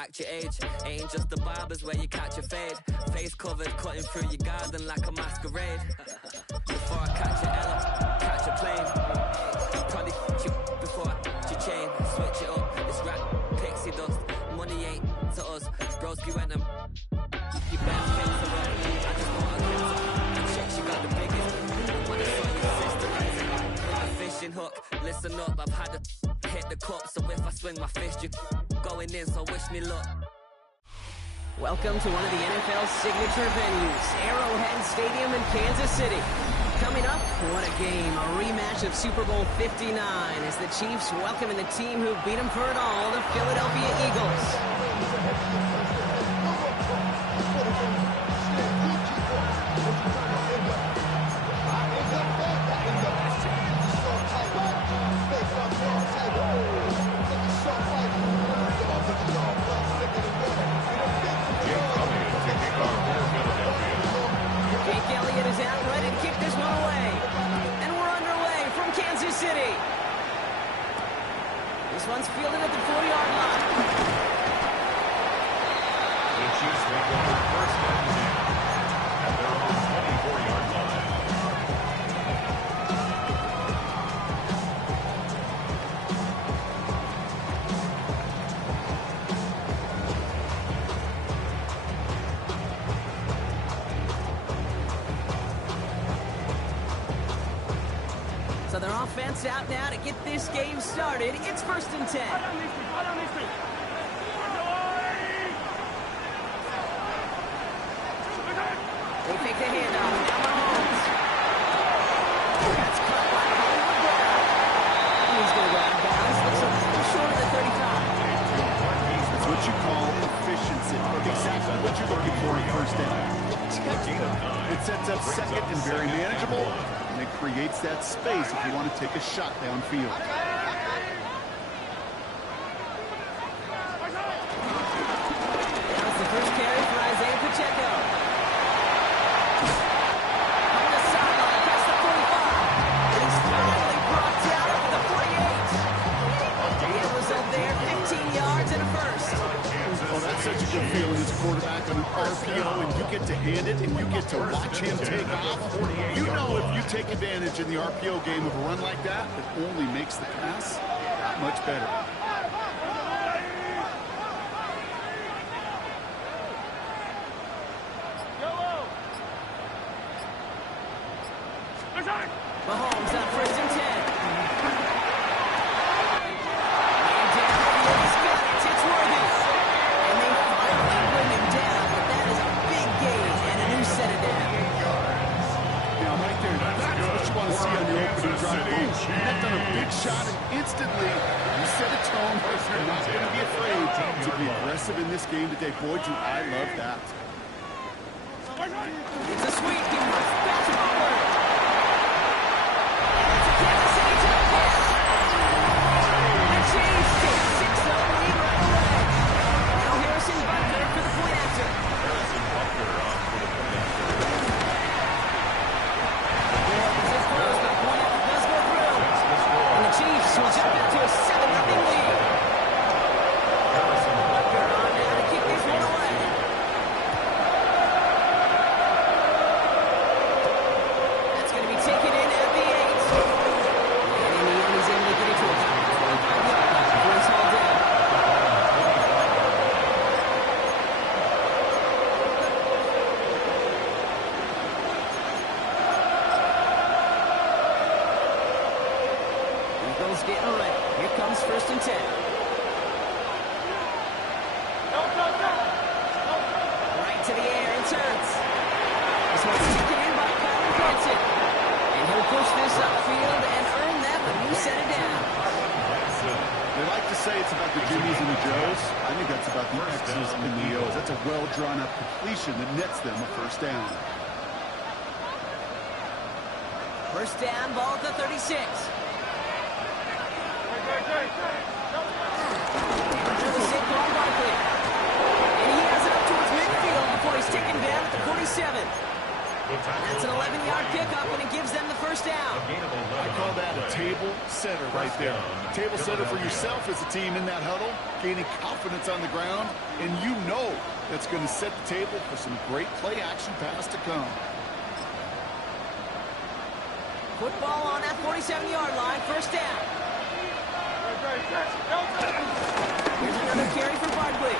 act your age. Ain't just the barbers where you catch a fade. Face covered, cutting through your garden like a masquerade. Before I catch a L, catch a plane. Probably you before I catch your chain. Switch it up, it's rap, pixie dust. Money ain't to us, broski went them. You better fix her up, I just want a kiss. And check, she got the biggest. When I saw your sister rising with a fishing hook. Listen up, I've had to hit the cup. So if I swing my fist, you going in, so wish me luck. Welcome to one of the NFL's signature venues, Arrowhead Stadium in Kansas City. Coming up, what a game, a rematch of Super Bowl 59 as the Chiefs welcoming the team who beat them for it all, the Philadelphia Eagles. City. This one's fielded at the 4-yard line. The Chiefs make over first down at their own 24-yard line. So their offense out now to get this game started. It's 1st and 10. They take the handoff. Now Mahomes. That's caught by Hollywood Brown. He's going to go out of bounds. Looks a little short of the 35. That's what you call efficiency. Exactly what you're looking for in first down. It sets up second and very manageable. It creates that space if you want to take a shot downfield. That was the first carry for Isaiah Pacheco. On the sideline, past the 45. And he's finally brought down over the 48. The end result there, 15 yards and a first. Oh, that's such a good feeling as a quarterback on an RPO, and you get to hand it, and you get to watch him take off. You know if you take advantage in the RPO game of a run like that, it only makes the pass that much better. Mahomes on 1st and 10. Shot and instantly you set a tone. You're not going to be afraid to be aggressive in this game today. Boy, do I love that. It's a sweep. He wants back to Butler. It's a Kansas City touchdown. The Chiefs take a 6-0 lead right away. Now Harrison Butler for the point after. Harrison Butler on for the point after. The Chiefs will jump out to a 7-0 lead. Harrison Butler on now to kick this one away. That's going to be taken in at the 8. And in the end, he's able to get it to about 25 yards before he's hauled down. Eagles getting ready. Here comes 1st and 10. Right to the air and turns. This one's taken in by Kyler Benson. And he'll push this upfield and earn them a new set of downs. They like to say it's about the Jimmies and the Joes. I think that's about the X's and the O's. That's a well-drawn-up completion that nets them a first down. First down, ball at the 36. And he has it up towards midfield before he's taken down at the 47. That's an 11-yard pickup, and it gives them the first down. I call that a table setter right there. Table setter for yourself as a team in that huddle, gaining confidence on the ground, and you know that's going to set the table for some great play-action pass to come. Football on that 47-yard line, first down. Here's another carry for Barkley.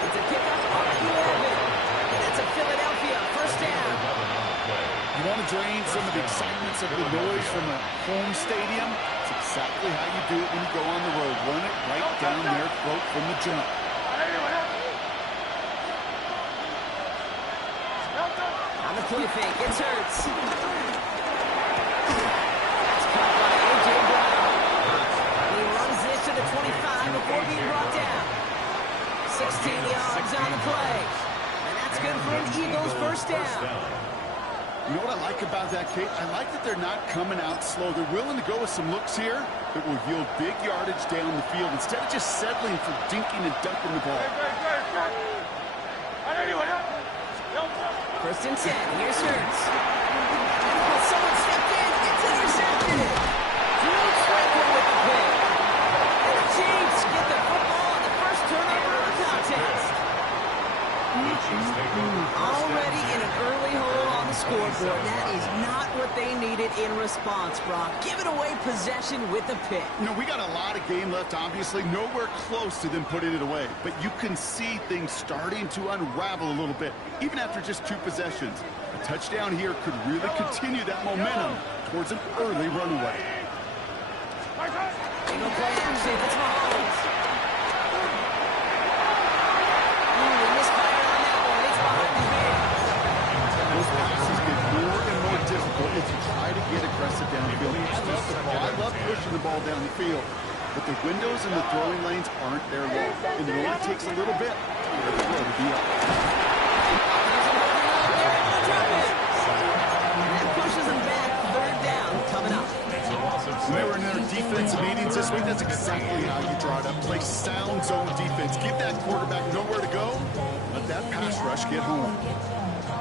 It's a kickoff off the 11. And that's a Philadelphia first down. You want to drain some of the excitements of the noise from a home stadium? It's exactly how you do it when you go on the road. Run it right down their throat from the jump. On the play fake, it's Hurts. That's caught by A.J. Brown. He runs this to the 25 before being brought down. 16 yards on the play. And that's good for an Eagles first down. You know what I like about that, Kate? I like that they're not coming out slow. They're willing to go with some looks here that will yield big yardage down the field instead of just settling for dinking and dunking the ball. First and 10, here's Hurts. Oh, someone stepped in, it's intercepted. Drew Tranquil with the pick. And the Chiefs get the football on the first turnover of the contest. Already in an early hole on the scoreboard. That is not what they needed in response, Brock. Giving away possession with the pick. You know, we got a lot of game left, obviously. Nowhere close to them putting it away. But you can see things starting to unravel a little bit, even after just 2 possessions. A touchdown here could really continue that momentum towards an early runaway. Single play action, it's Mahomes. Those passes get more and more difficult as you try to get aggressive downfield. I love pushing the ball down the field, but the windows and the throwing lanes aren't there long, and it only takes a little bit for the throw to be up. That pushes them back, third down coming up. When they were in their defensive meetings this week, that's exactly how you draw it up. Play sound zone defense. Give that quarterback nowhere to go. Let that pass rush get home.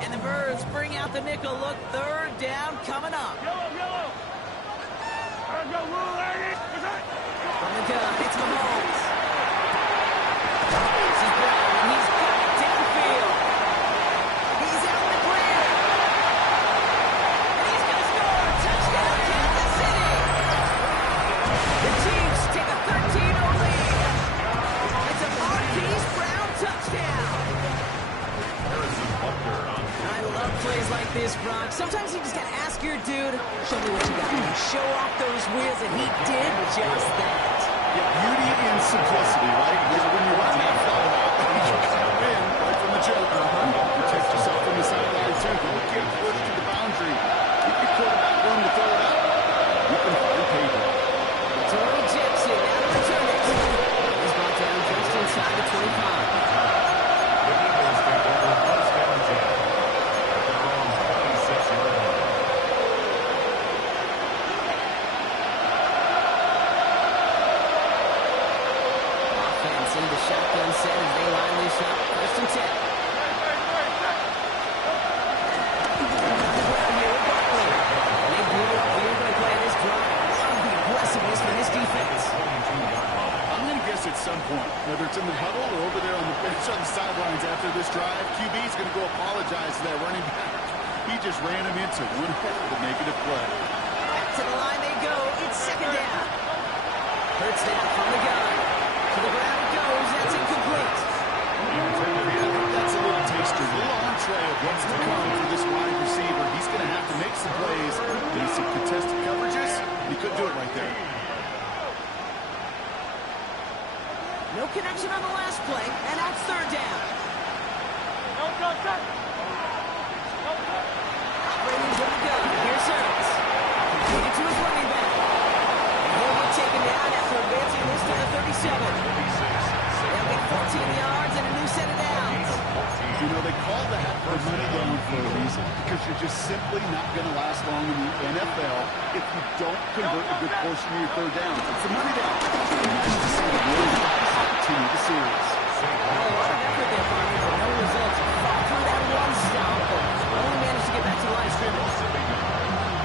And the Birds bring out the nickel look. Third down coming up. From the gun, it's Mahomes. This is Brown, and he's got it downfield. He's out in the clear. And he's going to score. Touchdown, Kansas City. The Chiefs take a 13-0 lead. It's a Marquise Brown touchdown. I love plays like this, Brock. Sometimes you just got to ask your dude, show me what you got. Show off those wheels, and he did just that. Yeah, beauty in simplicity, right? When you run that flat out, you can come in right from the jump. Protect yourself from the sideline, too. Don't get pushed to the boundary. Keep your quarterback room to throw it out. You can find paper. Tony Gibson out of return it. He's brought down just inside the 25. Shotgun set as they line this up. First and 10. And they blew up the opening play of this drive. Love the aggressiveness from this defense. I'm going to guess at some point, whether it's in the huddle or over there on the bench on the sidelines after this drive, QB is going to go apologize to that running back. He just ran him into one heck of a negative play. Back to the line they go. It's second down. Hurts down from the gun. To the ground it goes. That's incomplete. That's a little taster, a little entree of what's to come for this wide receiver. He's going to have to make some plays, maybe some contested coverages. He couldn't do it right there. No connection on the last play, and that's third down. Operating from the gun. Here's Hurts. Completed to his running back. And he'll get taken down after advancing this to the 37. They'll get 14 yards and a new set of downs. You know, they call that the money down for a reason, because you're just simply not going to last long in the NFL. NFL if you don't convert a good portion of your third down. It's the money down. Nice to see the Warriors continue the series. A lot of effort there, Barney, but no results. Fought through that one stop, but only managed to get back to the line of scrimmage.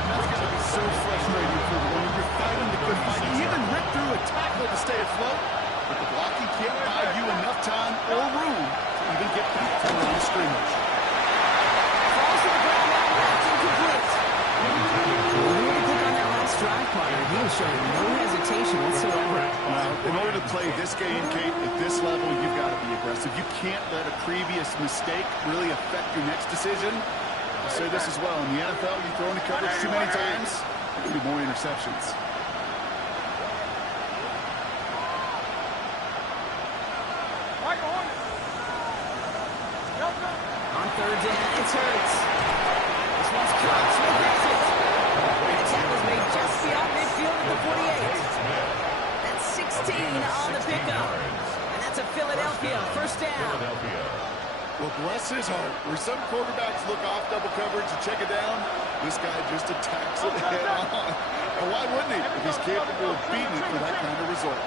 That's got to be so frustrating for the one. You're fighting the good fight. You even ripped through a tackle to stay afloat, but the blocking can't buy you enough time or room to even get back to the line of scrimmage. Falls to the ground now, wrapped incomplete. When he took on that last drive, partner, he was showing no hesitation whatsoever. Well, in order to play this game, Kate, at this level, you've got to be aggressive. You can't let a previous mistake really affect your next decision. I'll say this as well. In the NFL, you throw into coverage too many times, there could be more interceptions. On third down, it's Hurts. This one's caught. Smith has it. And the tackle's made just beyond midfield at the 48. That's 16 on the pickup. And that's a Philadelphia first down. Well, bless his heart. Where some quarterbacks look off double coverage and check it down, this guy just attacks it head on. And why wouldn't he if he's capable of beating it for that kind of result?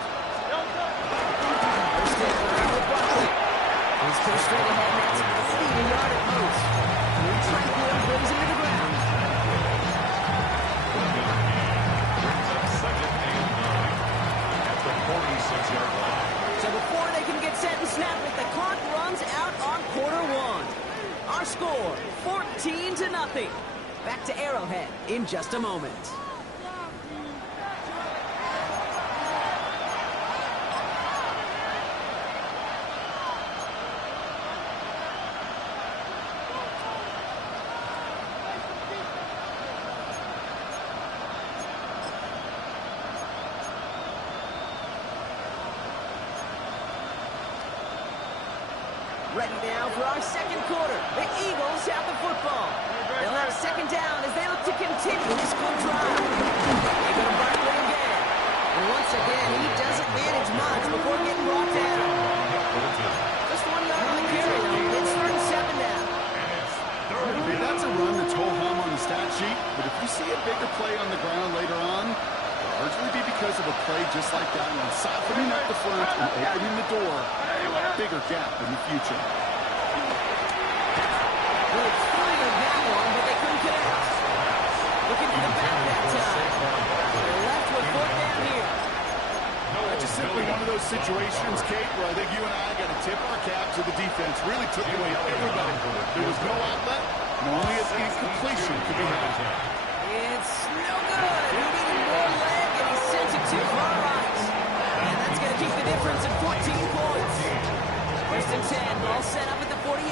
First down, with Buckley. He's pushed straight ahead, and that's 80 a yard at most. New Tranquil brings him to the ground. Second and 9 at the 46-yard line. So before they can get set and snap it, the clock runs out on quarter one. Our score, 14-0. Back to Arrowhead in just a moment. Ready now for our second quarter. The Eagles have the football. They'll have second down as they look to continue this good drive. They go to Barkley again. And once again, he doesn't manage much before getting brought down. Just 1 yard on the carry, though. It's 3rd and 7 now. Hey, that's a run that's ho-hum on the stat sheet, but if you see a bigger play on the ground later on, it'll largely be because of a play just like that one, softening up the front and opening the door for a bigger gap in the future. Well, it's fine on that one, but they couldn't connect. Looking for the back that time. They're left with 4th down here. That's just simply one of those situations, Kate, where I think you and I got to tip our cap to the defense. Really took away everybody. There was no outlet, and only an incompletion could be had. It's no good. He needed more leg, and he sends it too far right. And that's going to keep the difference at 14 points. 1st and 10, ball set up at the 48.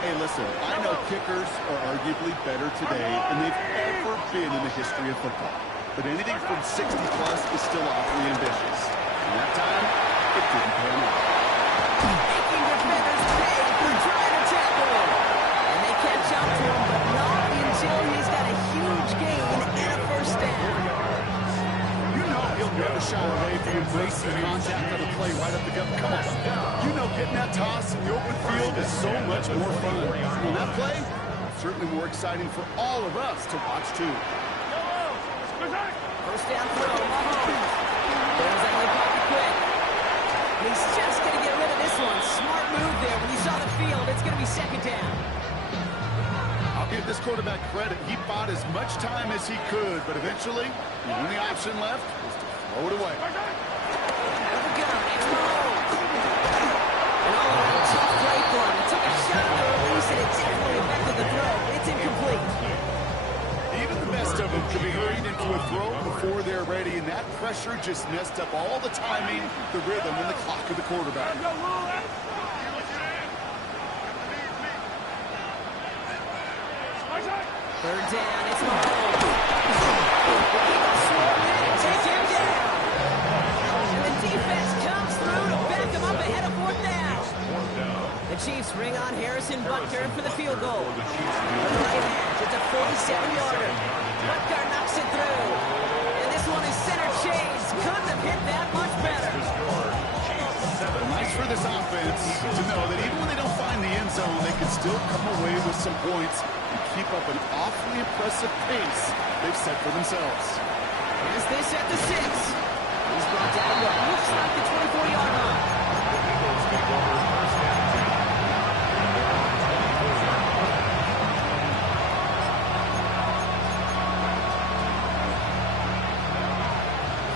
Hey, listen, I know kickers are arguably better today than they've ever been in the history of football. But anything from 60-plus is still awfully ambitious. And that time, it didn't pan out. Making defenders pay for trying to tackle him. And they catch up to him, but not until he's got a huge gain and a first down. You know he'll never shy away from embracing contact on the play right up the gut. Come on. You know getting that toss in the open field is so much more fun. And that play, certainly more exciting for all of us to watch, too. First down throw, Mahomes. Throws that way pocket quick. And he's just going to get rid of this one. Smart move there. When you saw the field, it's going to be second down. I'll give this quarterback credit. He bought as much time as he could, but eventually, the only option left was to throw it away. Out of the gun, it's Mahomes. And all around, tough play for him. He took a shot on the release, and it definitely affected the throw. It's incomplete. Even the best of them could be hurried into a throw before they're ready, and that pressure just messed up all the timing, the rhythm, and the clock of the quarterback. Third down, it's Mahomes. The Eagles swarm in and take him down. And the defense comes through to back him up ahead of 4th down. The Chiefs bring on Harrison Butker for the field goal. On the right hand, it's a 47-yarder. Butker knocks it through. And this one is center chase. Couldn't have hit that much better. Nice for this offense to know that even when they don't find the end zone, they can still come away with some points and keep up an awfully impressive pace they've set for themselves. Here's this at the 6. He's brought down what looks like the 24-yard line. The Eagles take over first and 10. And they're on 24-yard line.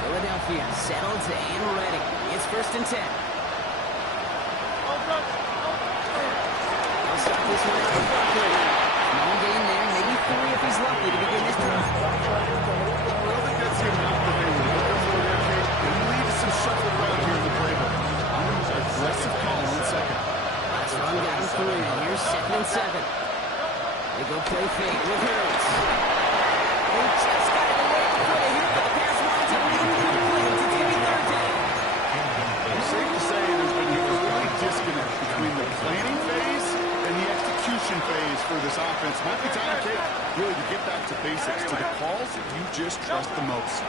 Philadelphia settled and ready. It's first and 10. They'll start this one out with Buckley. Small gain there, maybe 3 if he's lucky to begin this drive. I don't think that's the amount that they were looking for there, Kate. They leave some shuffle around here in the playbook. I'm going to aggressive call on second. Last run got him 3. Here's second and 7. They go play fake with Hurts. They just got it away before they hit for the pass line to lead the complete. It's going to be third down. It's safe to say there's been an early disconnect between the planning phase and the execution phase for this offense. Might be time, Kate, really to get back to basics, to the calls that you just trust the most.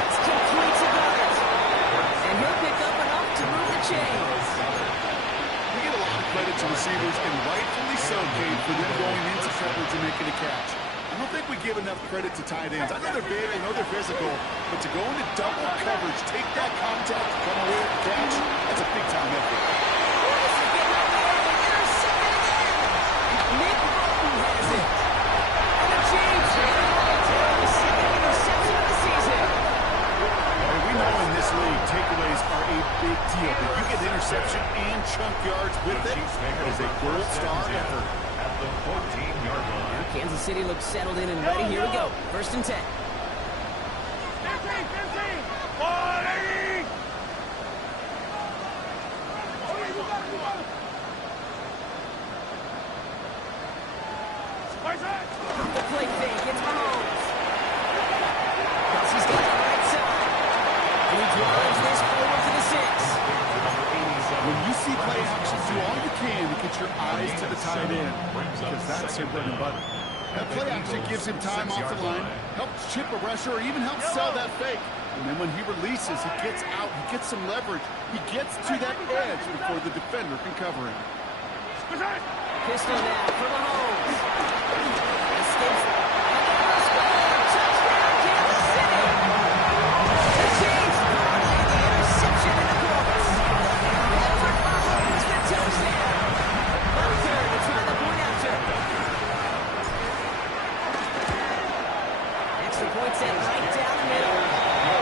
It's complete to Goddard. And he'll pick up enough to move the chains. We get a lot of credit to receivers, and rightfully so, Kate, for them going into coverage and making a catch. I don't think we give enough credit to tight ends. I know they're big, I know they're physical, but to go into double coverage, take that contact, come away with the catch, that's a big-time effort. This is getting up there. Intercepted again. Nick Bolton has it. And the Chiefs are going to take the second interception of the season. And we know in this league, takeaways are a big deal. If you get interception and chunk yards with it, it is a gold star effort. At the 14-yard line. Kansas City looks settled in and ready. Here we go. First and 10. The play fake. It's Mahomes. Kelsey's got the right side. And he drives this forward to the 6. When you see play action, do all you can to get your eyes to the tight end, because that's your bread and butter. That play action gives him time off the line, helps chip a rusher, or even helps sell that fake. And then when he releases, he gets out, he gets some leverage. He gets to that edge before the defender can cover him. Pistol now for Mahomes. Escapes. And they're touchdown, Kansas City. The Chiefs finally the interception in the course. Patrick Mahomes with touchdown. Third to try the point after. Extra point set right down the middle.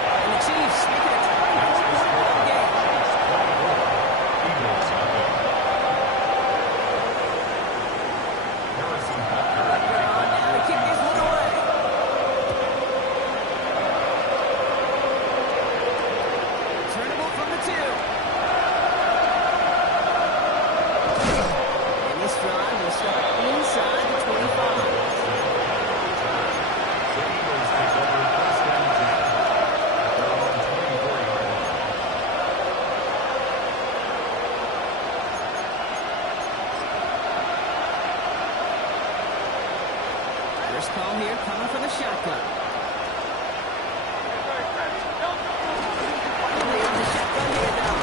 And the Chiefs make it a 24-point ball game. Eagles have it. Harrison Butker. Now to kick this one away. Returnable from the 2. And this drive will start inside the 25. The Eagles take over first and 10. At their own 24-yard line. First call here coming from the shotgun. Early on the shotgun here now.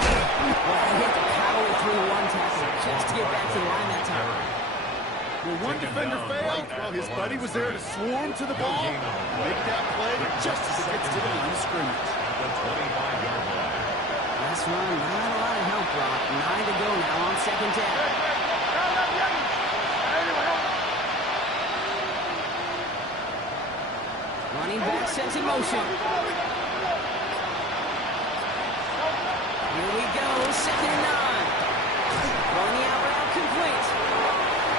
Well, he had to power through one tackle just to get back to the line that time. When one defender failed, well, his buddy was there to swarm to the ball, make that play just as it gets to the line of scrimmage. At the 25-yard line. Last run, not a lot of help, Brock. 9 to go now on second down. Running back sets in motion. Here we go, second and 9. Throwing the out route complete.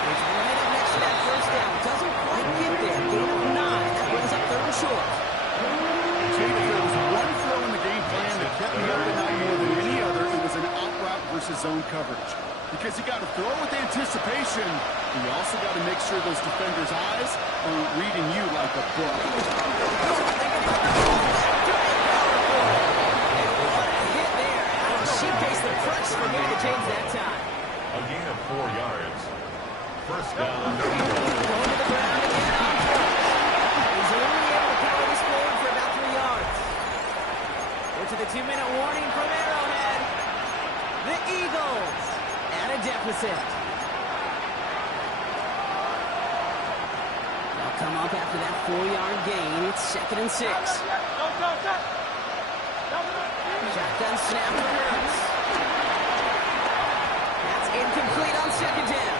It's right up next to that first down. Doesn't quite get there. Gain of 9. That brings up third and short. Jake, there was one throw in the game plan that kept me up at night more than any other. It was an out route versus zone coverage. Because you got to throw with anticipation, and you also got to make sure those defenders' eyes aren't reading you like a book. Hit there. She faced the press for getting the change that time. A gain of 4 yards. First down, the Eagles. Going to the ground again on first. He's only able to carry this forward for about 3 yards. We're to the 2-minute warning from Arrowhead. The Eagles at a deficit. after that 4-yard gain. It's 2nd and 6. Shotgun snap for Hurts. That's incomplete on 2nd down.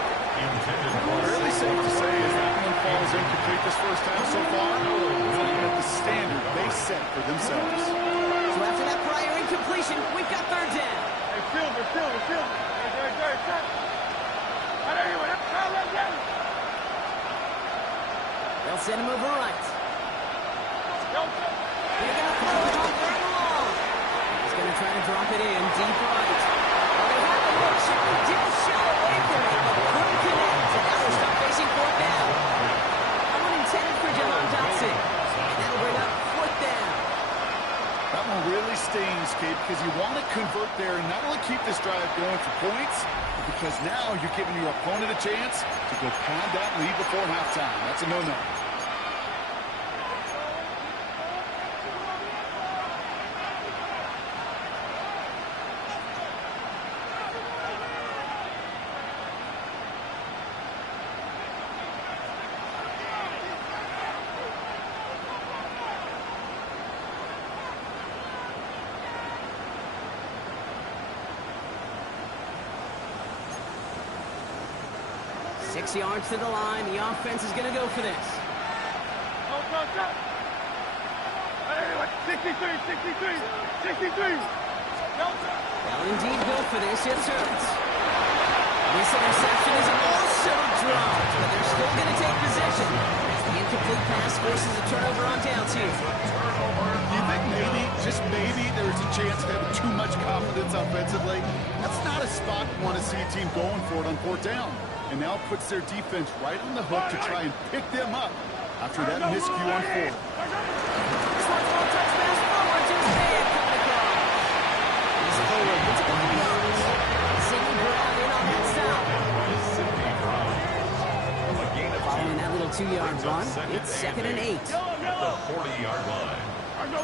Really safe to say is that one falls incomplete this first half so far. Looking at the standard they set for themselves. So after that prior incompletion, we've got 3rd down. They'll send him over right. They're going to throw it on 3rd and long. He's going to try to drop it in deep right. Well, they had the look. They did show away from it, but couldn't connect. And now they're stuck facing 4th down. That one intended for Jahan Dotson. And that'll bring up 4th down. That one really stings, Kate, because you want to convert there and not only keep this drive going for points, but because now you're giving your opponent a chance to go pad that lead before halftime. That's a no-no. Six yards to the line. The offense is going to go for this. 63. They'll indeed go for this. It's Hurts. This interception is also dropped, but they're still going to take possession as the incomplete pass forces a turnover on downs here. You think maybe, just maybe, there's a chance of having too much confidence offensively? That's not a spot you want to see a team going for it on 4th down. And now puts their defense right on the hook to try and pick them up after that miscue on 4th. This one's one touch pass forward to his man coming across. He's forward. It's about 3 yards. Sidney Brown in on that stop. Following that little 2-yard run, it's 2nd and 8. At the 40-yard line. Running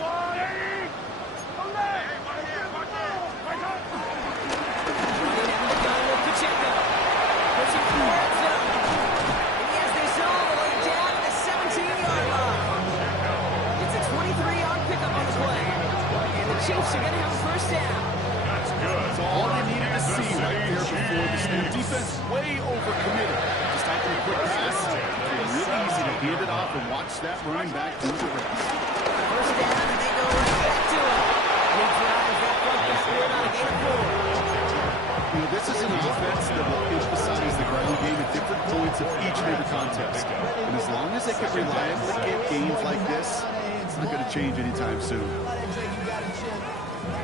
out of the gun with Pacheco. Pushing for the red zone. And yes, they saw all the way down to the 17-yard line. It's a 23-yard pickup on the play. And the Chiefs are going to have a 1st down. That's good. That's all they needed to see right there before the snap. Defense way overcommitted. Just after a quick pass, it's really easy to hand it off and watch that running back do the rest. 1st down, and they go right back to it. He drives that front backfield on a gain of 4. You know, this is an offense that will emphasize the ground game at different points of each and every contest. And as long as they can reliably get games like this, it's not going to change anytime soon.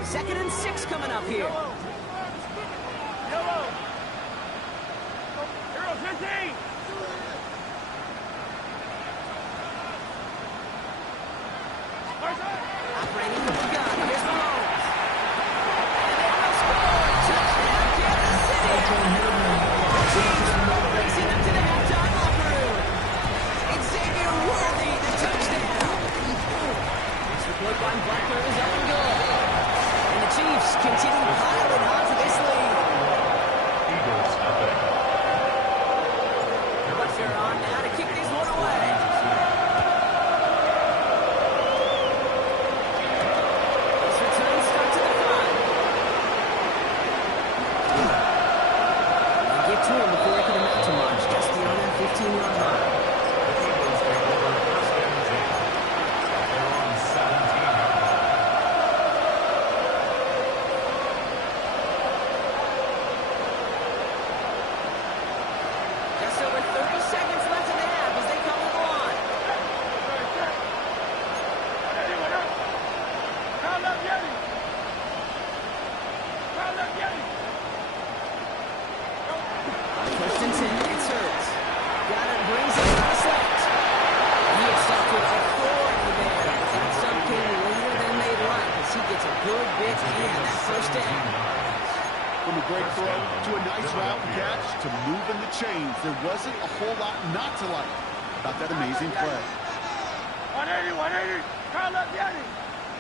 2nd and 6 coming up here. Operating with the gun. Here's Mahomes. And they will score. Touchdown, Kansas City. Chiefs racing up to the halftime locker room. Xavier Worthy, the touchdown. This report by Blackburn is up and good. And the Chiefs continue piling onto this lead. Eagles up ahead. Blackburn on now to kick this one away. This return starts at the 5. They get to him before they can amount to much, just beyond that 15-yard line. The Eagles take over 1st and 10. They're on 17-yard line. Just over 30 seconds left in the half as they come to the line. First and 10, it's Hurts. Got it, brings it to the slot. He had stopped with authority there. That stop came later than they'd like as he gets a good bit in that 1st down. From a great throw to a nice route and catch to moving the chains, there wasn't a whole lot not to like about that amazing play. 180. Carl up, Yanni.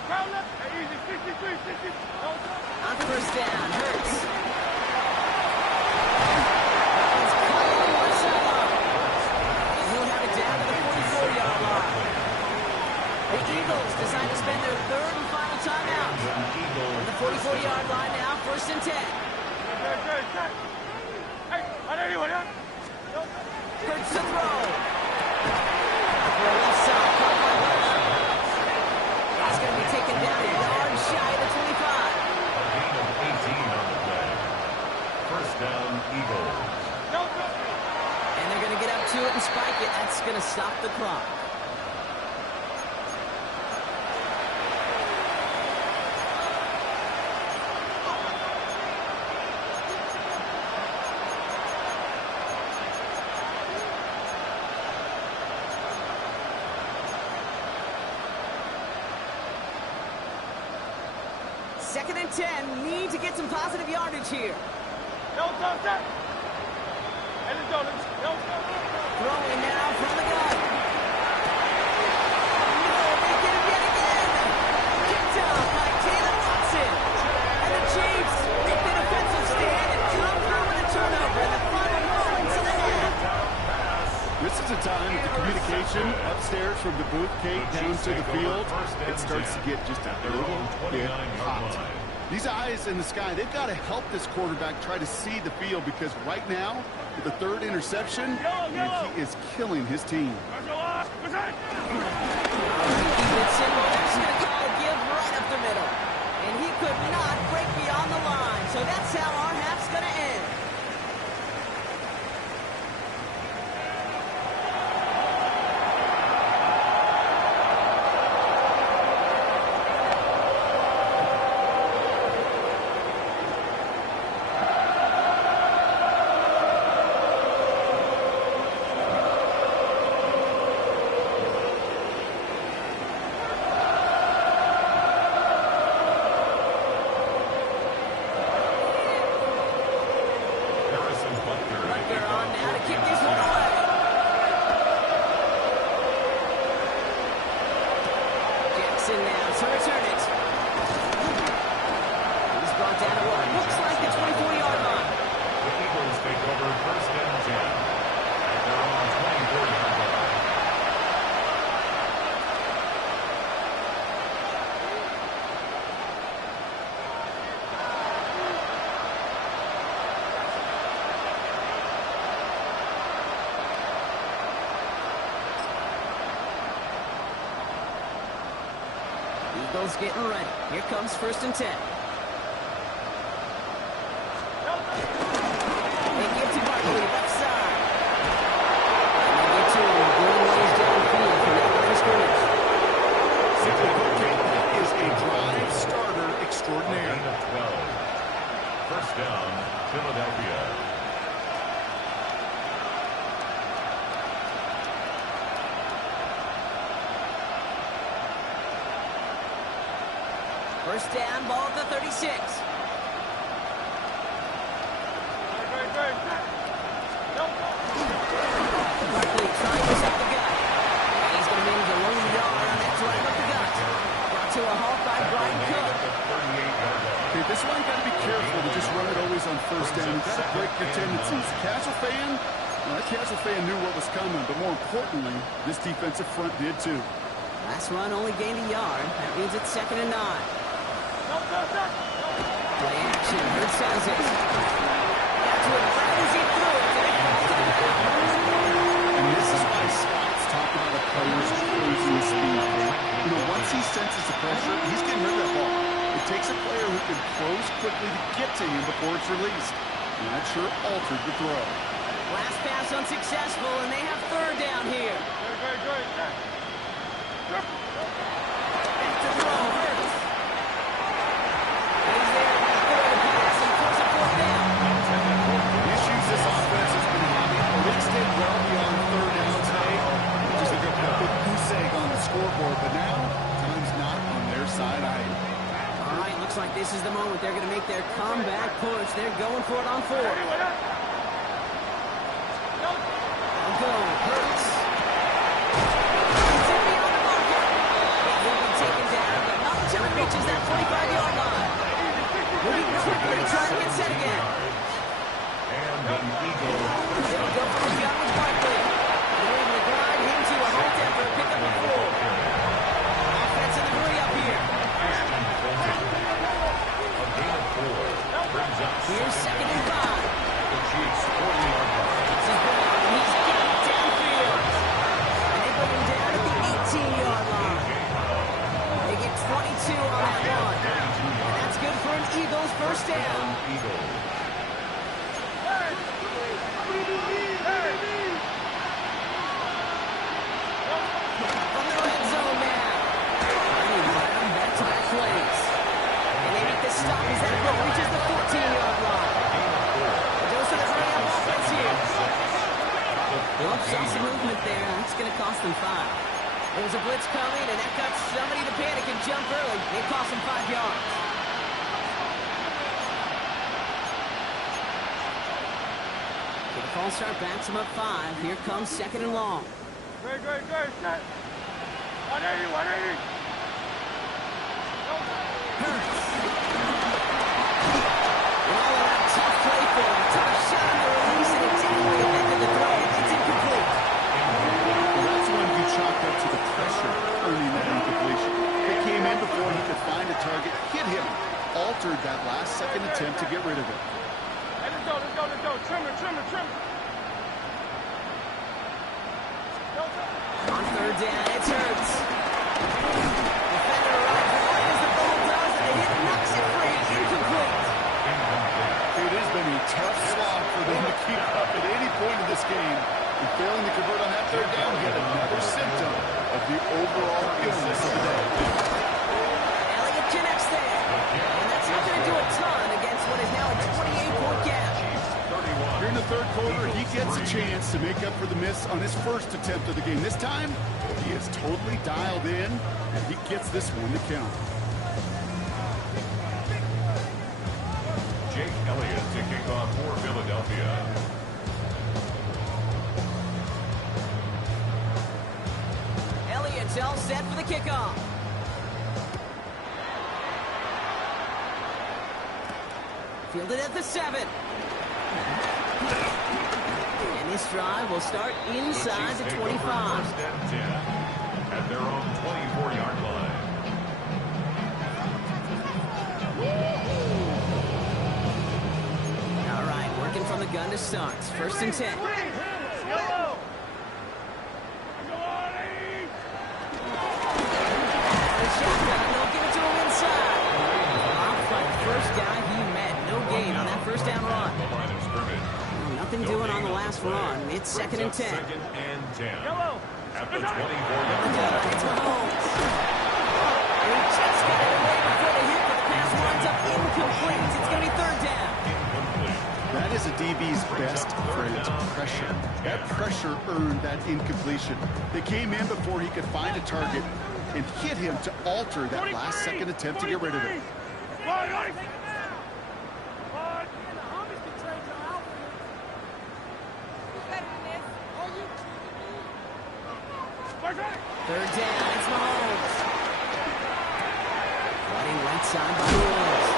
Carl up. Easy, 63. On 1st down, Hurts. It's caught on the left sideline. And he'll have it down to the 44-yard line. decide to spend their third and final timeout. On the 44-yard line now, 1st and 10. Hurts to throw. For a left side, caught by Hurts. He's going to be taken down a yard shy of the 25. A gain of 18 on the play. 1st down, Eagles. And they're going to get up to it and spike it. That's going to stop the clock. Second and 10. Need to get some positive yardage here. Throwing now from the gun. No, they get him yet again. Kicked out by Taylor Watson. And the Chiefs make the defensive stand and come through with a turnover in the final moments of the half. This is a time that the communication upstairs from the booth, Kate, down to the field, it starts to get just a little bit hot. These eyes in the sky, they've got to help this quarterback try to see the field, because right now, with the 3rd interception, man, he is killing his team. That's going to call a give right up the middle. And he could not break beyond the line. So that's how our half's going to end. They're on now to kick this one away. Jackson now to return it. He's brought down to what looks like the 24-yard line. The Eagles take over 1st and 10. At their own 24-yard line. Eagles getting ready. Here comes 1st and 10. They give to Barkley, left side. And they get to him, going ways downfield from that line of scrimmage. Simply put, Kate, that is a drive starter extraordinaire. Gain of 12. 1st down, Philadelphia. First down, ball at the 36. Barkley trying to set the gut. And he's going to manage a low yard on that drive up the gut. Brought to a halt by Brian Cook. Okay, this one, got to be careful to just run it always on 1st down. You've got to break your tendencies. Casual fan, well, that casual fan knew what was coming, but more importantly, this defensive front did too. Last run only gained a yard. That means it's 2nd and 9. Play action. Hurts has it. Got to it right as he threw it. And it falls to the ground. And this is why scouts talk about a player's crazy speed. You know, once he senses the pressure, he's getting rid of that ball. It takes a player who can close quickly to get to him before it's released. And that sure altered the throw. Last pass unsuccessful, and they have 3rd down here. Back to throw. Hurts. He's there. Back away to pass and force a 4th down. The issues this offense has been having, they stayed well beyond 3rd down today. Just like a big goose egg on the scoreboard. But now, time's not on their side either. All right, looks like this is the moment. They're going to make their comeback push. They're going for it on 4. I'll go. Hurts. He's in beyond the marker. He'll be taken down, but not until he reaches that 25-yard line. Moving quickly to try and get set again. And the Eagles. They'll go for the gun with Barkley. They're able to grind him to a halt after a pickup of 4. Offense in the There's a blitz coming, and that got somebody to panic and jump early. It cost him 5 yards. The false start backs him up 5. Here comes 2nd and long. Great, set. 180, 180. Hurts. An all-around tough play for him. Took a shot on the release, and it didn't really affect the throw. It's incomplete. That's when you chalk up to the pressure earning that incompletion. They came in before he could find a target, hit him, altered that last-second attempt to get rid of it. Hey, let's go. Trim it. On 3rd down, it's Hurts. Defender arrives right as the ball does, and the hit knocks it free. Incomplete. It has been a tough slog for them to keep up at any point in this game. And failing to convert on that 3rd down, yet another symptom of the overall illness of the day. Elliott connects there. And that's not going to do a ton against what is now a 28-point gap. Here in the 3rd quarter, he gets a chance to make up for the miss on his first attempt of the game. This time, he is totally dialed in, and he gets this one to count. Jake Elliott to kick off for Philadelphia. Elliott's all set for the kickoff. Fielded at the 7. And this drive will start inside the 25. First and 10 at their own 24-yard line. All right, working from the gun to start. 1st and 10. The shotgun, they'll give it to him inside. Off by the first guy he met. No gain on that 1st down run. The line of scrimmage. Nothing doing on the last run. It's 2nd and 10. 2nd and 10 at the 24-yard It's line. Mahomes. And he just got it away before the hit, but the pass winds up incomplete. It's going to be 3rd down. Incomplete. That is a DB's best friend, pressure. That pressure earned that incompletion. They came in before he could find a target and hit him to alter that last-second attempt to get rid of it. Third down, it's Mahomes. Running right side by Wills.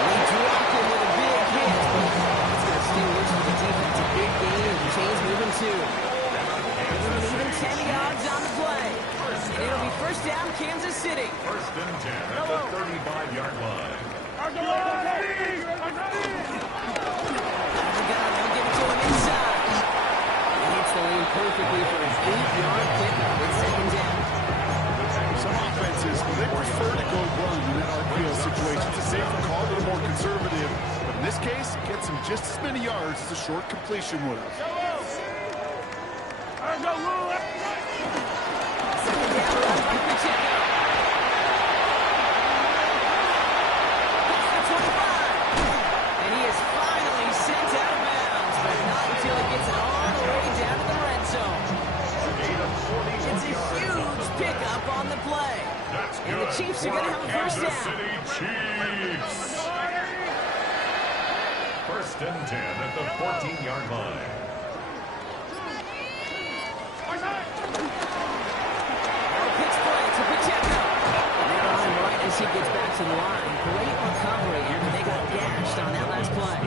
They dropped him with a big hit. It's going to stay loose with the defense. A big gain, and the chain's moving too. Even 10 yards on the play. And it'll be 1st down, Kansas City. 1st and 10 at the 35-yard line. They'll give it to him inside. He hits the lane perfectly for his 8-yard pickup. It's 2nd down. Some offenses, well, they prefer to go run in that RPO situation. It's a safer call, a little more conservative. But in this case, it gets him just as many yards as a short completion would have. 2nd down, run by Pacheco. That's the 25. And he is finally sent out of bounds, but not until he gets it all the way down to the red zone. It's a huge pickup on the play. And the Chiefs are going to have a 1st down. City Chiefs. 1st and 10 at the 14-yard line. Pitch play to Pacheco. They're on right as he gets back to the line. Great recovery, and they got gashed on that last play.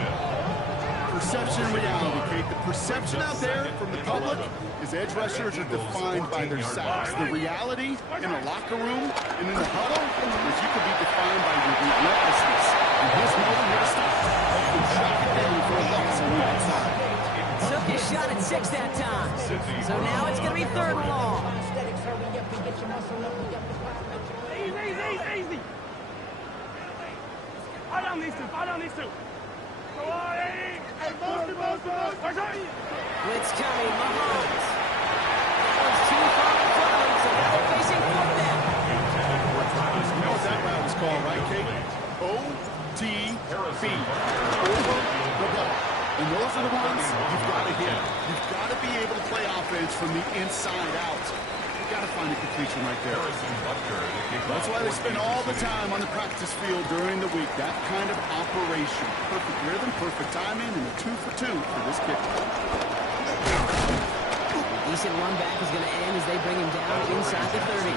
Perception and reality, Kate. The perception out there from the public is edge rushers are defined by their size. The reality in a locker room and in the huddle is you can be defined by your relentlessness. And his knowing where to stop and shot it down for a loss on the outside. Took his shot at 6 that time. So now it's going to be 3rd and long. Easy. Fall down these two. Go on, Eddie. Hey, most. Blitz coming, Mahomes. That one's too far in front of him, so now they're facing 4th down. You know what that route is called, right, Kate? O-T-B. Over the ball. And those are the ones you've got to hit. You've got to be able to play offense from the inside out. got to find a completion right there. That's why they spend all the time on the practice field during the week. That kind of operation. Perfect rhythm, perfect timing, and a 2 for 2 for this kicker. Decent run back is going to end as they bring him down inside the 30.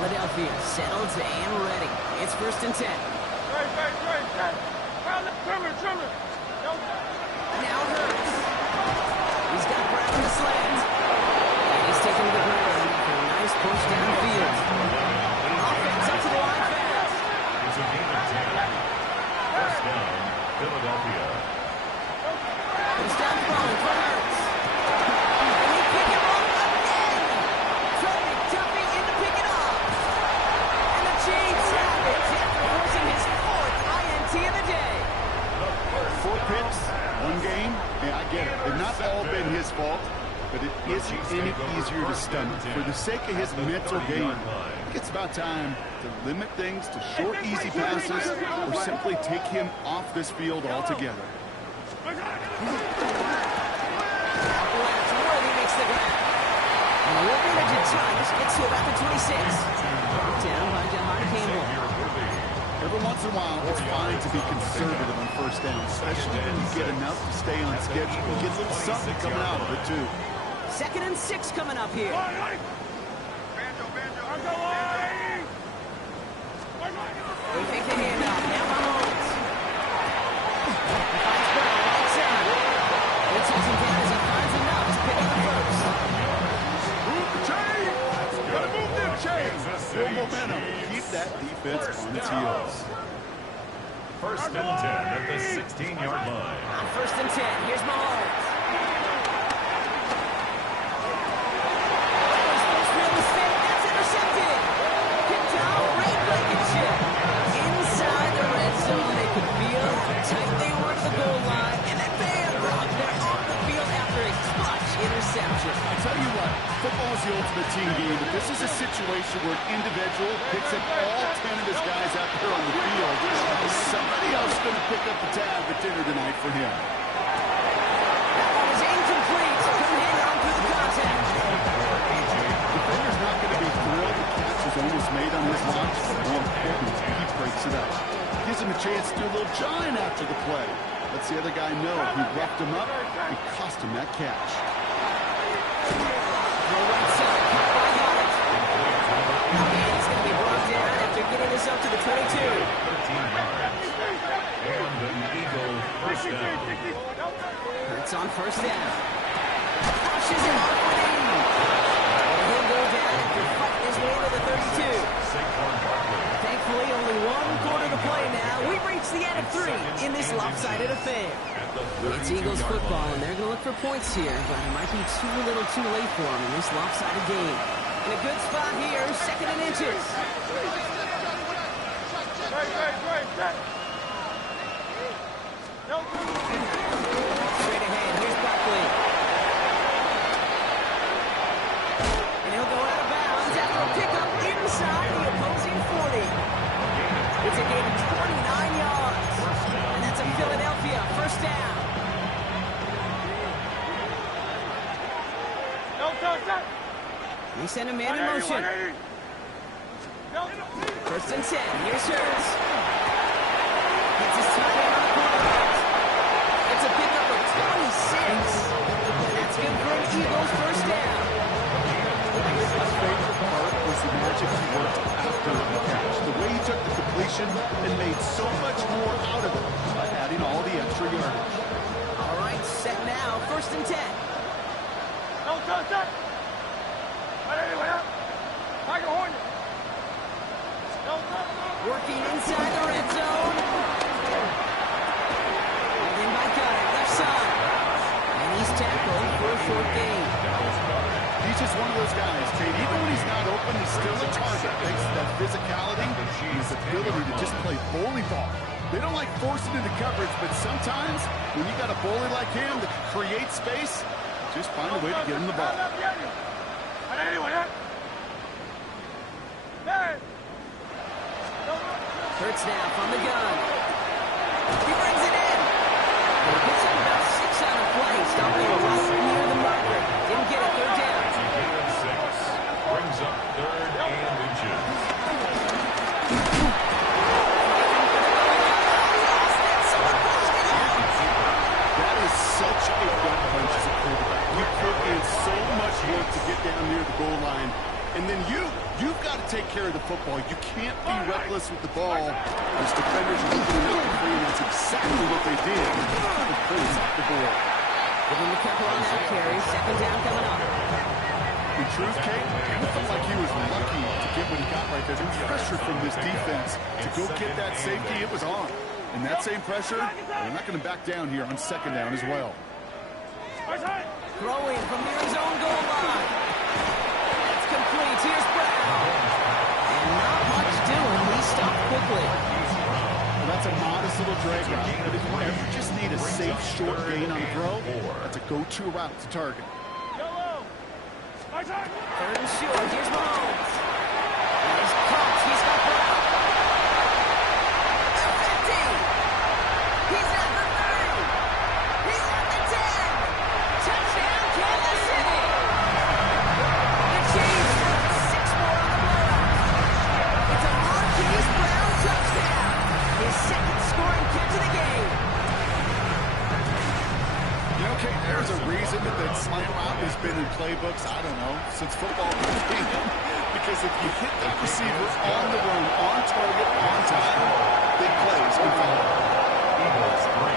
Philadelphia settled and ready. It's 1st and 10. Now Hurts. He's got Brown on the slant. And he's taking the ground for a nice push downfield. Offense up to the line fast. It's a game of 10. First down, Philadelphia. He's down throwing for Hurts. And he pick it off again. Trey Duffy in to pick it off. And the Chiefs have it after forcing his 4th INT of the day. 4 picks, 1 game. Yeah, I get it. They've not all been his fault, but it isn't any easier to stomach. For the sake of his mental game, I think it's about time to limit things to short, easy passes or simply take him off this field altogether. Worthy makes the grab. And the limited time gets to about the 26. Down by John Campbell. Every once in a while, it's fine to be conservative on 1st down, especially when you get enough to stay on schedule. You get a little something coming out of it, too. 2nd and 6 coming up here. They take the handoff. Now Mahomes. Finds Brown right side. It's him down as he finds enough to pick up the 1st. Move the chain! Gotta move them chains! Full momentum. Keep that defense on its heels. 1st and 10 at the 16-yard line. On 1st and 10, here's Mahomes. His first real mistake, that's intercepted. Picked out, great Blankenship. Inside the red zone, they could feel how tight they were to the goal line, and then bam, they're off the field after a clutch interception. I'll tell you what, football's the ultimate team game, but this is a situation where an individual picks up all 10 of his guys out there on the field. Somebody else is going to pick up the tab at dinner tonight for him. That one is incomplete. Couldn't hang on through the contact. Defender's not going to be thrilled the catch is almost made on his launch, but more importantly, he breaks it up. Gives him a chance to do a little giant after the play. Lets the other guy know he roughed him up and cost him that catch. He's going to be brought down after getting this up to the 22. 13 yards. And the Eagle 1st down. It's on 1st down. Pushes him off the knee. And he'll go down after fighting his way to the 32. Thankfully, only 1 quarter to play now. We've reached the end of 3 in this lopsided affair. It's Eagles football, and they're going to look for points here, but it might be too little too late for them in this lopsided game. In a good spot here, 2nd and inches. Straight ahead, here's Buckley. And he'll go out of bounds after a pickup inside the opposing 40. It's a gain of 29 yards. And that's a Philadelphia 1st down. They send a man in motion. 1st and 10. Here's Hurts. Gets his tight end on the corner. It's a pickup of 26. And that's good for an Eagles 1st down. My favorite part was the magic he worked after the catch. The way he took the completion and made so much more out of it by adding all the extra yardage. All right, set now. 1st and 10. Working inside the red zone. And then by Gunner, left side. And he's tackled for a short gain. He's just one of those guys, Tate. Even when he's not open, he's still a target. Thanks to that physicality and his ability to just play bully ball. They don't like forcing into coverage, but sometimes when you got a bully like him that can create space, just find a way to get him the ball. Hurts now from the gun. He brings it in. He gets up about 6 on the play, stopping right near the marker. Didn't get it, third down. Brings up third and inches. That is such a gut punch as a quarterback. You put in so much work to get down near the goal line, and then you've got to take care of the football. You can't be reckless with the ball. Those defenders are looking out for you, and that's exactly what they did. The points off the board. Give him the cover on that carry. Second down coming up. In truth, Kate, I felt like he was lucky to get what he got right there. The pressure from this defense to go get that safety, it was on. And that same pressure, they're not going to back down here on second down as well. Throwing from near his own goal line. That's complete. Here's Brown. And not much doing. He stopped quickly. Well, that's a modest little drag route. But if you ever just need a safe, short gain on a throw, that's a go-to route to target. Third and short. Here's Mahomes. And he's caught. He's got Brown. The 50. He's at the 30. He's at the 10. Touchdown, Kansas City. The Chiefs have 6 more on the blowout. It's a Marquise Brown touchdown. His second scoring kick to the game. You know, Kate, there's a reason that slant route has been in playbooks, I don't know, since football began. Because if you hit that receiver on the run, on target, on time, big plays can follow. Eagles 3.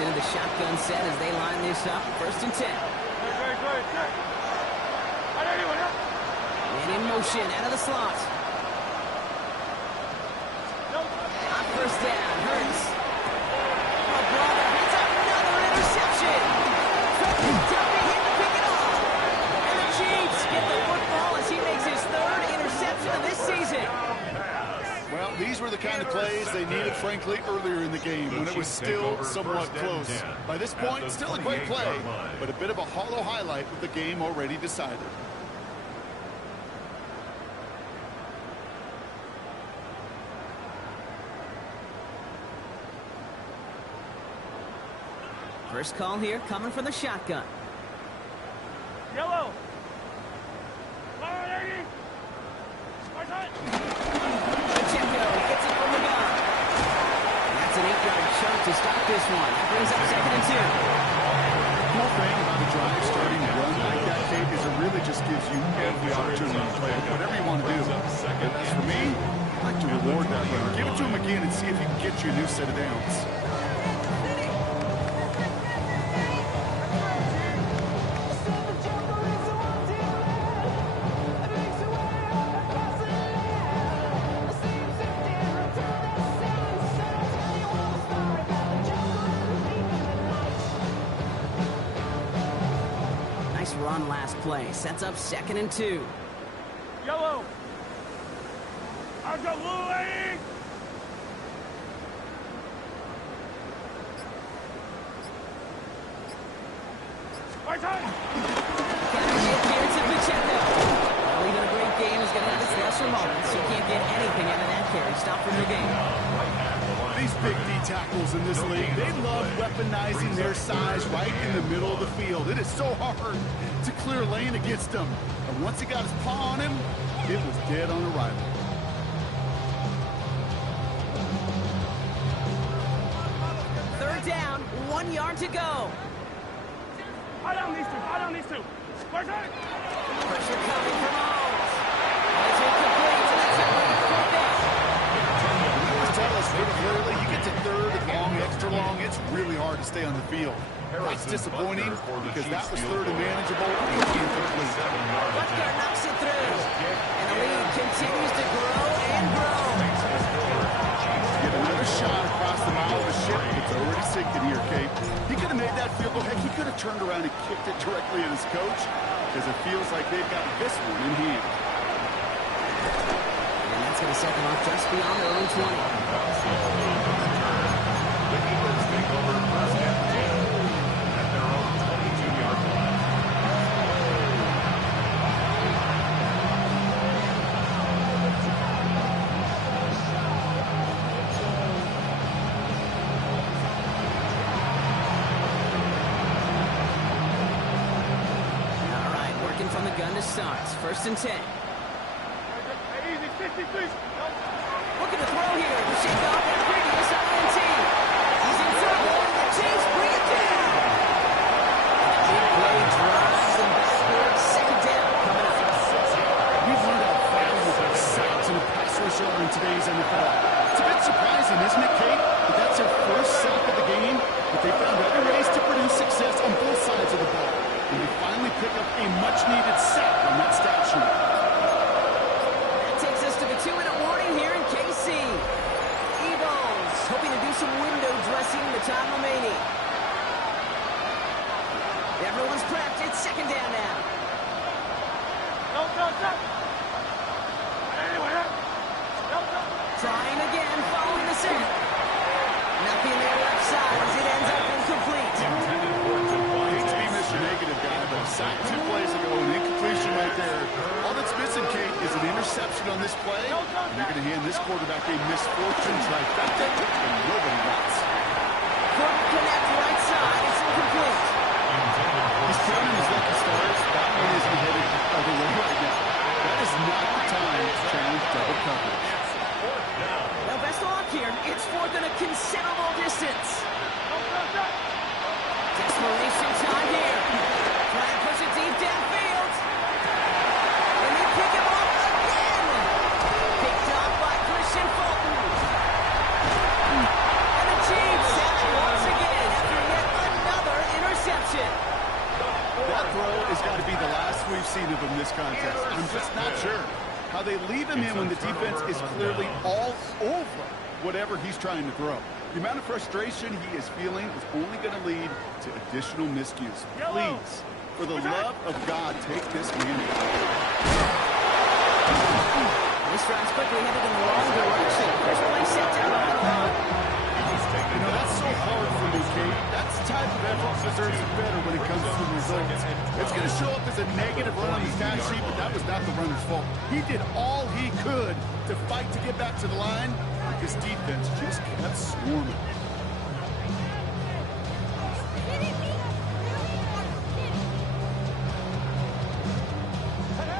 Into the shotgun set as they line this up. First and 10. And in motion, out of the slot. On first down, Hurts. Oh, brother, it's another interception. Jumping in to pick it off. And the Chiefs get the football as he makes his third interception of this season. Well, these were the kind of plays they needed, frankly, earlier in the game when it was still somewhat close. By this point, still a great play, but a bit of a hollow highlight with the game already decided. First call here coming from the shotgun. Yellow. Gets it from the gun. That's an 8-yard chunk to stop this one. That brings up second and 2. The cool thing about a drive starting to run like that, Kate, is it really just gives you every opportunity to play whatever you want to do. And as for me, I like to reward that run. Give it to him again and see if he can get you a new set of downs. Run last play. Sets up second and 2. Yellow. I've got blue lane. My time. Here to Pacheco. Well, even a great game is going to have its lesser moments. You can't get anything out of that carry. Stop from the game. These big D tackles in this league, they love weaponizing their size right in the middle of the field. It is so hard to clear lane against them. And once he got his paw on him, it was dead on arrival. Third down, 1 yard to go. I don't need to. My time. Pressure coming from Mahomes. It's incomplete, and that's a great fourth down. Tell us pretty clearly, you get to third and long next after long, it's really hard to stay on the field. That's disappointing because that was third and manageable and incomplete. Butker knocks it through. And the lead continues to grow and grow. Get another shot across the bow of the ship. It's already sinking here, Kate. He could have made that field goal. Heck, he could have turned around and kicked it directly at his coach because it feels like they've got this one in hand. And that's going to set them off just beyond their own 20. The Eagles take over first and 10 at their own 22-yard line. All right, working from the gun to start. First and 10. Easy, 50, please. Looking to throw here to shake off that previous INT. He's in trouble, and the Chiefs bring it down. Big play drives them backwards. Second down coming up. We've learned how valuable sacks and a pass rush are in today's NFL. It's a bit surprising, isn't it, Kate, that that's their first sack of the game, but they found other ways to produce success on both sides of the ball. And they finally pick up a much-needed sack on that stat sheet. That takes us to the 2-minute warning here in KC. Eagles hoping to do some window dressing in the time remaining. Everyone's prepped. It's second down now. Stop. Anyway, Trying again, following the set. Nothing there left side as it ends up incomplete. Hate to be Mr. Negative guy, but a sack 2 plays ago, an incompletion right there. All that's missing, Kate, is an interception on this play. And you're going to hand this quarterback a misfortune trifecta, and nobody wants. Couldn't connect right side. It's incomplete. He's counting his lucky stars. That one isn't headed the other way right now. That is not the time to challenge double coverage. Well, best of luck here. It's fourth and a considerable distance. Desperation time here. Try and push it deep downfield. And they pick him off again. Picked up by Christian Fulton. And the Chiefs have it once again after yet another interception. That throw has got to be the last we've seen of him this contest. I'm just not sure how they leave him in when the defense is clearly all over whatever he's trying to throw. The amount of frustration he is feeling is only going to lead to additional miscues. Please, for the love of God, take this man out. This drive's quickly headed in the wrong direction. First play set down on the line. You know, that's so hard for me, Kate. That's the type of effort deserves it better when it comes to the results. It's going to show up as a negative run on the stat sheet, but that was not the runner's fault. He did all he could to fight to get back to the line. His defense just kept swarming.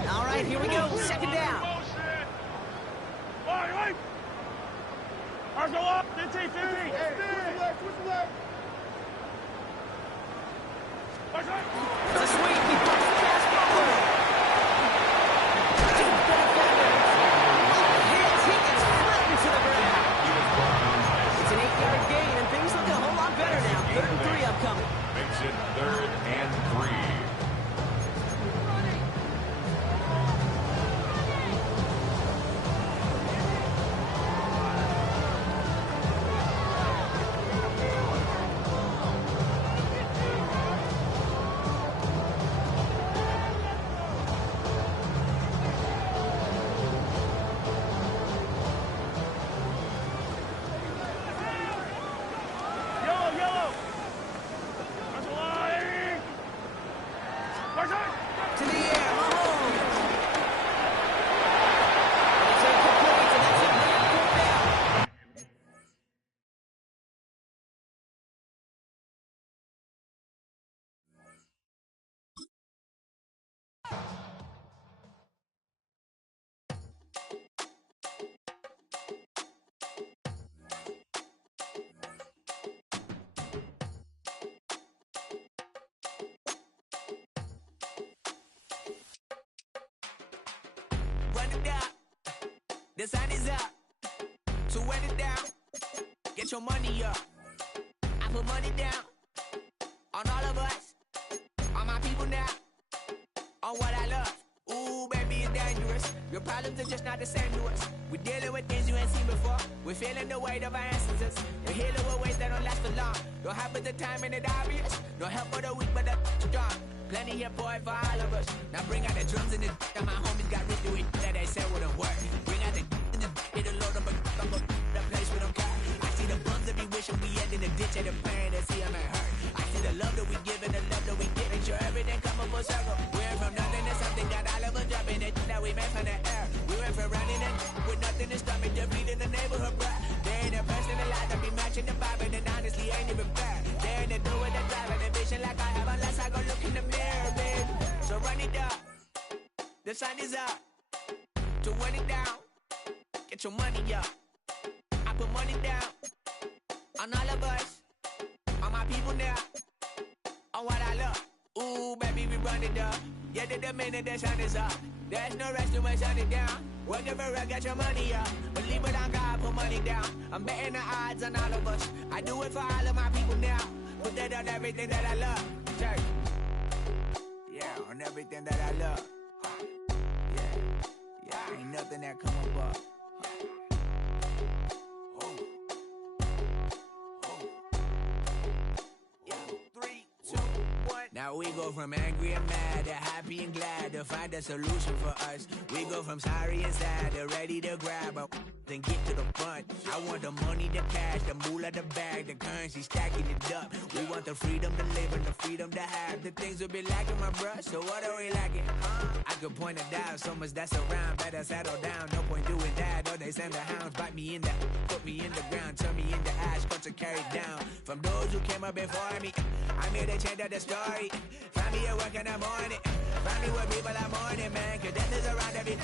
All right, here we go. Second down. Wait. Ours go up. 50. It's a sweep. He puts the pass forward. Deep for the defender. Hits. He gets flattened to the ground. It's an 8-yard gain, and things look a whole lot better now. 3rd and 3 upcoming. Makes it 3rd and 3. Yellow. That's a line. To the air, Mahomes. It's incomplete, and that's a 4th down. Run it down. The sun is up. So run it down. Get your money up. put money down on all of us, on my people now, on what I love. Ooh, baby, it's dangerous. Your problems are just not the same to us. We're dealing with things you ain't seen before. We're feeling the weight of our ancestors. We're healing with ways that don't last for long. Don't have the time and it obvious. No help for the weak, but the strong. Plenty here for it for all of us. Now bring out the drums and the and my homies got rich to it that they said wouldn't work. Bring out the and the it'll load up the place we don't care. I see the bums that be wishing we end in the ditch and the pain that see them ain't hurt. I see the love that we give and the love that we get. Make sure everything come up full circle. We're from nothing to something, got all of us dropping it that we made from the air. We went from running and with nothing to stop it, just beating the neighborhood, bruh. They ain't the person alive that be matching the vibe, and honestly ain't even fair. They ain't the do with the drive and the vision like I have unless I go look in the mirror, babe. So run it up, the sun is up. To run it down, get your money up. I put money down on all of us, on my people now, on what I love. Ooh, baby, we run it up. Yeah, the minute the sun is up, there's no rest to when sun it down. Working for real, get your money up. Believe it on God, put money down. I'm betting the odds on all of us. I do it for all of my people now. Put that on everything that I love. Church. Yeah, on everything that I love. Yeah, ain't nothing that come above. Now we go from angry and mad to happy and glad to find a solution for us. We go from sorry and sad to ready to grab up then get to the front. I want the money, the cash, the moolah, the bag, the currency, stacking it up. We want the freedom to live and the freedom to have. The things will be lacking, my bruh, so what are we lacking? I could point it out, so much that's around. Better settle down, no point doing that. Or they send the hounds, bite me in the, put me in the ground, turn me into ash, culture carried down. From those who came up before me, I'm here to change up the story. Find me at work in the morning, find me where people are mourning, man, cause death is around every